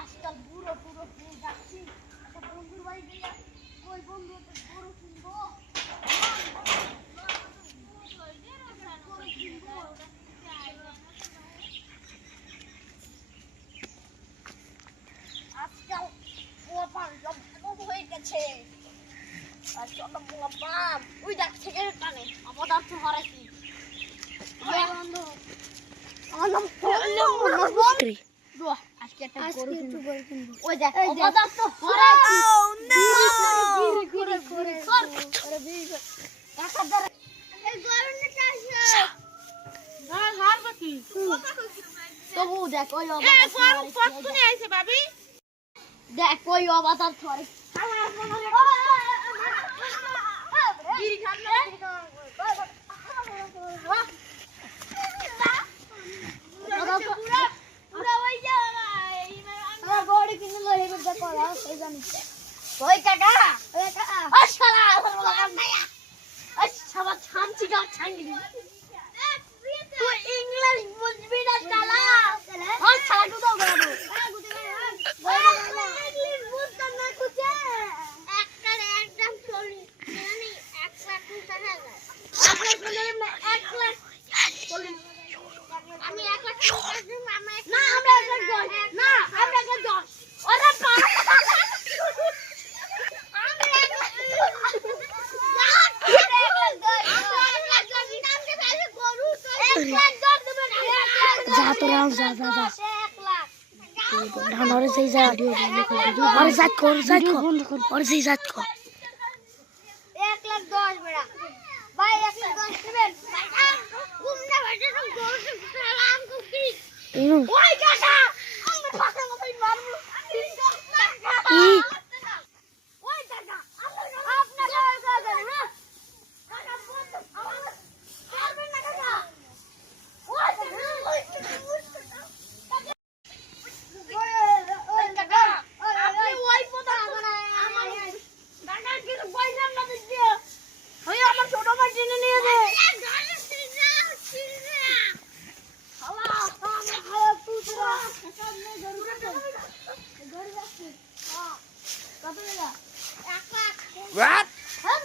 আজকাল বুড়ো বুড়ো ফুল যাচ্ছি একটা বন্ধুর বাড়ি গিয়ে ওই বন্ধু গরু কিনবো আজকাল পোলাপান সব হয়ে গেছে আর চলো পোলাপান ওই ডাক থেকে টানে আবার তো হারাইছি বন্ধু আমার নাম বন্ধু আজকে একটা গরু কিনবো ওই দেখ অবাদার তো হারাইছি তবু দেখ ওই দেখ ওই অবাদার থরে ওই কাকা শালা সবার ছামছি গাছ ছাঙ্গি তুই ইংলিশ বুঝবি না শালা আর শালা গুলো বলো ইংলিশ বুঝতাম না কুছে একটা একদম চলি মানে 1 লাখ 50,000 আপনার বলে 1 লাখ চলি আমি 1 লাখ 50,000 না আমরা 1 লাখ 10 না আমরা 1 লাখ 10 ওরে जा तो राम जा धान और सही जा और जात को और सही जात को 1 लाख 10 बड़ा भाई 1 लाख 10 दिবেন ঘুমনা ভাজে সব গরু সালাম কো কি ওই কাকা আমরা পাকা মতই মারবো 10 লাখ টাকা ওই কাকা আপনার কাকা জানেন না কাকা বন্ধ আমার পারবেন না কাকা ওই কাকা আপনি ওই পথ আমার কাকা কি বইলাম না দিও ওই আমার ছোট ভাই কিনে নিয়ে দে What? I'm